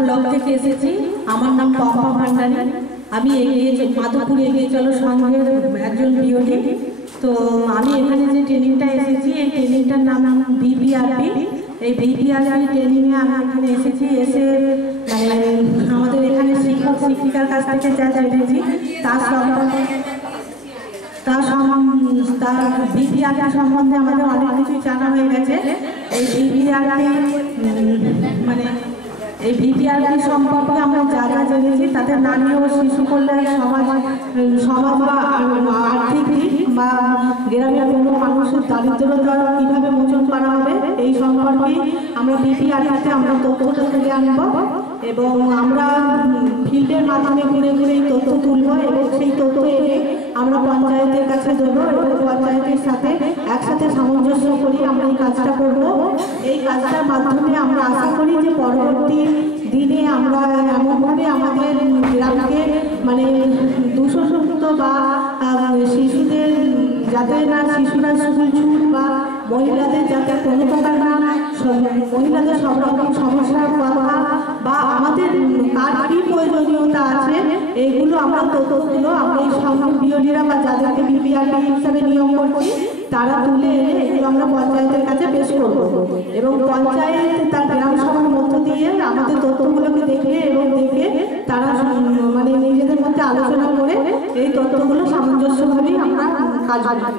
Block থেকে এসেছি। আমার নাম পম্পা ভান্ডারী। আমি মাধবপুর এগিয়ে চলো সংঘের একজন বিওডি। তো আমি এখানে যে ট্রেনিংটা এসেছি, এই ট্রেনিংটার নাম বিপিআরপি। এই বিপিআরপি ট্রেনিংয়ে আমি এখানে এসেছি। এসে মানে আমাদের এখানে শিক্ষক শিক্ষিকার কাছ থেকে যা জেনেছি তার বিপিআরপি সম্বন্ধে আমাদের অনেক কিছু জানা হয়ে গেছে। এই বিপিআরপি মানে এই বিপিআরপি সম্পর্কে আমরা যা যা জেনেছি তাতে নারী ও শিশু কল্যাণ, সমাজ বা আর্থিক দিক বা গ্রামের কোনো মানুষের দারিদ্রতা কীভাবে মোচন করা হবে এই সম্পর্কে আমরা বিপিআরপিতে আমরা তথ্যটা তুলে আনব এবং আমরা ফিল্ডের মাধ্যমে ঘুরে ঘুরে এই তথ্য তুলব এবং সেই তথ্য এনে আমরা পঞ্চায়েতের কাছে দেবো এবং পঞ্চায়েতের সাথে একসাথে সামঞ্জস্য করি আমরা এই কাজটা করব। এই কাজটার মাধ্যমে আমরা আশা করি যে পরবর্তী দিনে আমরা এমনভাবে আমাদের গ্রামকে মানে দূষণমুক্ত বা শিশুদের যাতে না শিশুরা স্কুল ছুট বা মহিলাদের যাতে কোনো প্রকার না মহিলাদের সব রকম সমস্যার কথা বা আমাদের কার কী প্রয়োজনীয়তা আছে এইগুলো আমরা তথ্যগুলো আমরা এই সংঘ বিওডিরা বা যাদেরকে বিপিআরপি হিসাবে নিয়োগ করছি তারা তুলে এনে এগুলো আমরা পঞ্চায়েতের কাছে পেশ করব এবং পঞ্চায়েত তার গ্রাম সভার মধ্য দিয়ে আমাদের তথ্যগুলোকে দেখে এবং দেখে তারা মানে নিজেদের মধ্যে আলোচনা করে এই তথ্যগুলো সামঞ্জস্যভাবেই আমরা কাজ করি।